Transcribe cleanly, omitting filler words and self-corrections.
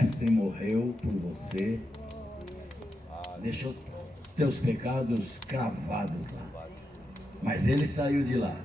Mestre morreu por você, deixou teus pecados cravados lá, mas ele saiu de lá.